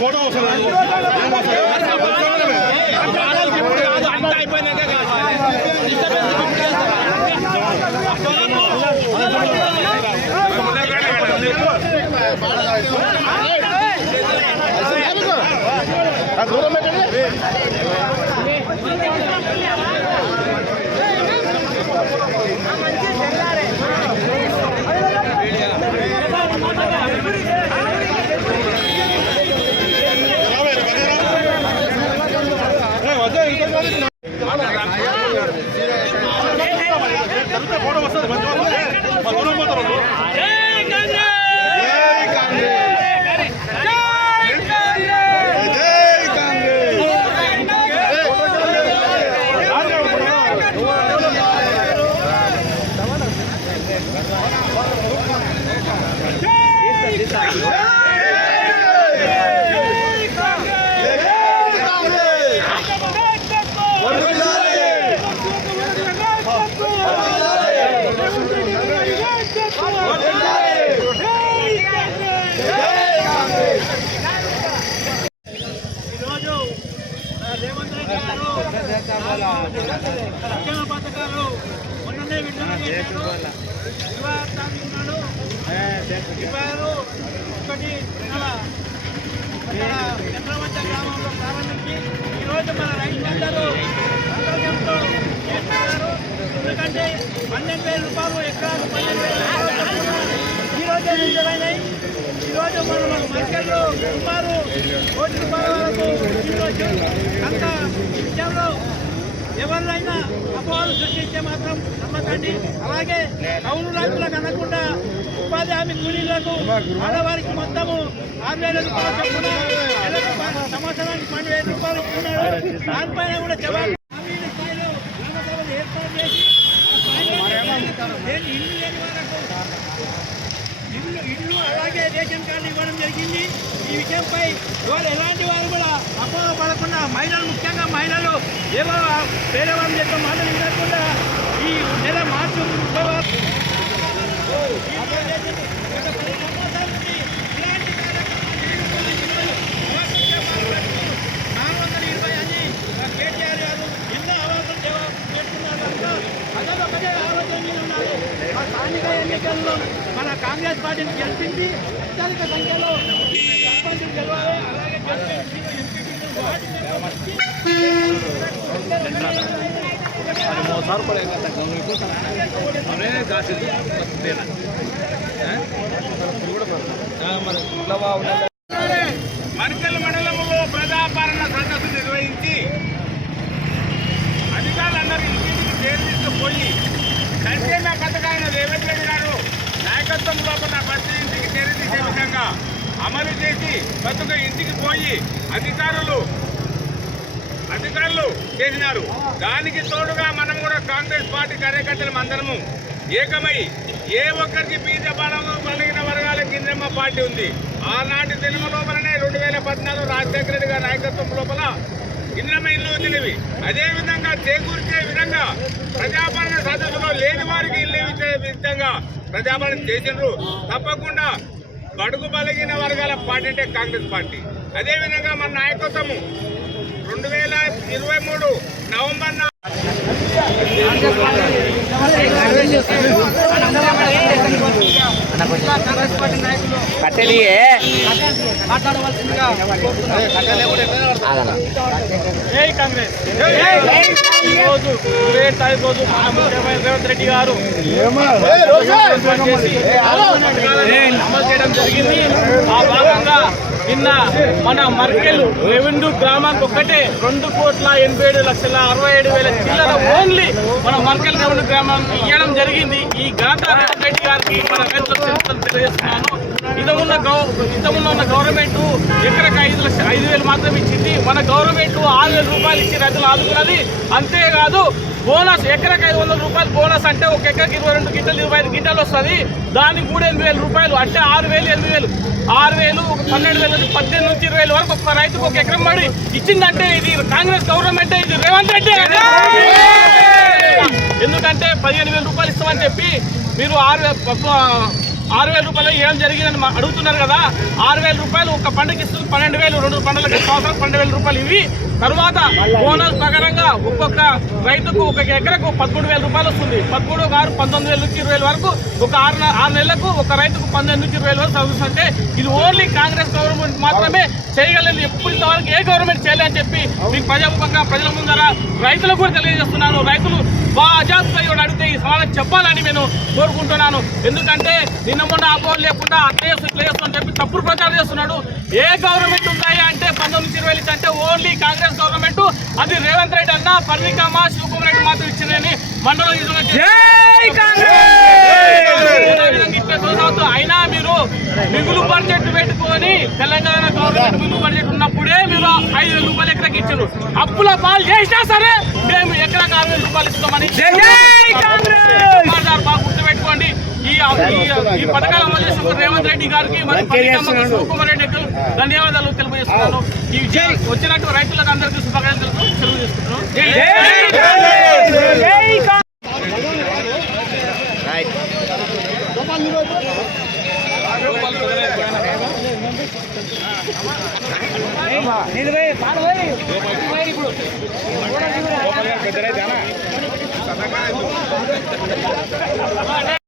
Photo అంతా అయిపోయినాక దూరం పెట్టండి. ఫోటో వస్తుంది దూరం పోతారు. సంక్షేమ పథకాలు మొన్ననే విడుదల చేశారు. 26 చంద్రవంచ గ్రామంలో ప్రారంభించి ఈరోజు మన రైతులందరూ సంతోషంతో చేస్తున్నారు. ఎందుకంటే 12,000 రూపాయలు ఎకరాలు 12,000 ఈరోజే విడుదలైనాయి. ఈరోజు మనం మార్కెట్లో సుమారు ₹1 వరకు ఈరోజు కనుక విషయంలో ఎవరినైనా అపోహలు సృష్టించే మాత్రం నమ్మకండి. అలాగే కౌలు రైతులకు అనకుండా ఉపాధి హామీ కూలీలకు ఆడవారికి మొత్తము 6,000 రూపాయలు చొప్పున సంవత్సరానికి 12,000 రూపాయలు ఇస్తున్నారు. దానిపైన కూడా జవాబు స్థాయిలో గ్రామసభలు ఏర్పాటు చేసి ఇల్లు అలాగే రేషన్ కార్డు ఇవ్వడం జరిగింది. ఈ విషయంపై ఇవాళ ఎలాంటి వారు కూడా అపోహ పడకుండా మహిళలు, ముఖ్యంగా మహిళలు ఏవో పేదవాళ్ళ యొక్క మాటలు వినకుండా ఈ నెల మార్చి 420 అని కేటీఆర్ గారు ఎన్నో అవార్డులు చేస్తున్నారు. ప్రజలు ఒకటే ఆలోచన మీద ఉన్నారు. ఆ స్థానిక ఎన్నికల్లో మన కాంగ్రెస్ పార్టీని గెలిపించి అత్యధిక సంఖ్యలో సర్పంచులు గెలవాలి. అలాగే మర్కల్ మండలంలో ప్రజాపాలన సదస్సు నిర్వహించి అధికారులందరూ ఇంటికి చేరు తీసుకుపోయి సంక్షేమ పథకాలను రేవంత్ రెడ్డి గారు నాయకత్వం లోపల ప్రతి ఇంటికి చేరు తీసే విధంగా అమలు చేసి ప్రతి ఇంటికి పోయి అధికారులు చేసినారు. దానికి తోడుగా మనం కూడా కాంగ్రెస్ పార్టీ కార్యకర్తలు అందరము ఏకమై ఏ ఒక్కరికి బీజ బలము కలిగిన వర్గాల కిందమ్మ పార్టీ ఉంది. ఆనాటి తెలుగు లోపలనే 2014 రాజశేఖర రెడ్డి గారి నాయకత్వం లోపల ఇంద్రమ్మ ఇల్లు వదిలివి. అదేవిధంగా చేకూర్చే విధంగా ప్రజాపాలన సదస్సులో లేని వారికి ఇల్లు ఇచ్చే విధంగా ప్రజాపాలన చేసినారు. తప్పకుండా బడుగు బలిగిన వర్గాల పార్టీ అంటే కాంగ్రెస్ పార్టీ. అదేవిధంగా మన నాయకత్వము 2023 నవంబర్ ఈరోజు 27 తారీఖు రోజు రేవంత్ రెడ్డి గారు అమలు చేయడం జరిగింది. ఆ భాగంగా నిన్న మన మర్కెల్ రెవెన్యూ గ్రామానికి ఒక్కటే 2,87,67,000 చిల్లర ఓన్లీ మన మర్కెల్ రెవెన్యూ గ్రామం ఇవ్వడం జరిగింది. ఈ ఘనత రేవంత్ రెడ్డి గారు గారికి మన రైతులకు తెలియజేస్తున్నాను. ఇంతకుమున్న గవర్నమెంట్ ఎకరకు 5,000 మాత్రమే ఇచ్చింది. మన గవర్నమెంట్ 6,000 రూపాయలు ఇచ్చి రైతులు ఆదుకున్నది. అంతేకాదు బోనస్ ఎకరకు 500 రూపాయలు బోనస్ అంటే ఒక ఎకరకు 22 గింటలు 25 గింటలు వస్తుంది. దానికి 3,800 రూపాయలు అంటే 6,000 8,000 6,000 12,000 18 నుంచి 20,000 వరకు ఒక్క రైతుకు ఒక ఎకరం పడి ఇచ్చిందంటే ఇది కాంగ్రెస్ గవర్నమెంట్, ఇది రేవంత్ రెడ్డి. ఎందుకంటే 15,000 రూపాయలు ఇస్తామని చెప్పి మీరు 6,000 రూపాయలు ఏం జరిగిందని అడుగుతున్నారు కదా. 6,000 రూపాయలు ఒక పండుగ ఇస్తుంది, 12,000 2 పండుగలకు సంవత్సరం 12,000 రూపాయలు ఇవి. తర్వాత బోనస్ ప్రకారంగా ఒక్కొక్క రైతుకు ఒక ఎకరకు 13,000 రూపాయలు వస్తుంది. 13 6 19,000 నుంచి 20,000 వరకు ఒక 6 నెలలకు ఒక రైతుకు 15 నుంచి 20,000 వరకు సర్వీస్. అంటే ఇది ఓన్లీ కాంగ్రెస్ గవర్నమెంట్ మాత్రమే చేయగలిగింది. ఎప్పుడు ఇంతవరకు ఏ గవర్నమెంట్ చేయలేదని చెప్పి మీకు ప్రజాముఖంగా ప్రజల ముందర రైతులకు కూడా తెలియజేస్తున్నాను. రైతులు బాజాబ్తా ఇవాడు అడిగితే ఈ సమాధానం చెప్పాలని నేను కోరుకుంటున్నాను. ఎందుకంటే నిన్న మొన్న అపోహలు లేకుండా అట్లేసు ఇట్లేసు అని చెప్పి తప్పుడు ప్రచారం చేస్తున్నాడు. ఏ గవర్నమెంట్ ఉన్నాయి అంటే 19 నుంచి 20,000 అంటే ఓన్లీ కాంగ్రెస్ గవర్నమెంట్. అది రేవంత్ రెడ్డి అన్న పర్ణికమ్మ శివకుమార్ రెడ్డి మాత్రం ఇచ్చిందని మండలం అయినా మీరు మిగులు బడ్జెట్ పెట్టుకొని తెలంగాణ గవర్నమెంట్ మిగులు బడ్జెట్ ఉన్నప్పుడే మీరు 5,000 రూపాయలు ఎకరాకి ఇచ్చారు. అప్పుల పాలు చేసినా సరే మేము ఎకరాకి 6,000 రూపాయలు ఇస్తామని బాగా గుర్తుపెట్టుకోండి. ఈ పథకాలు అమలు చేసిన రేవంత్ రెడ్డి గారికి మరియు పర్ణికమ్మ శివకుమార్ రెడ్డి ధన్యవాదాలు తెలియజేస్తున్నాను. ఈ వచ్చినట్టు రైతులకు అందరికీ శుభాకాంక్షలు తెలియజేస్తున్నాను.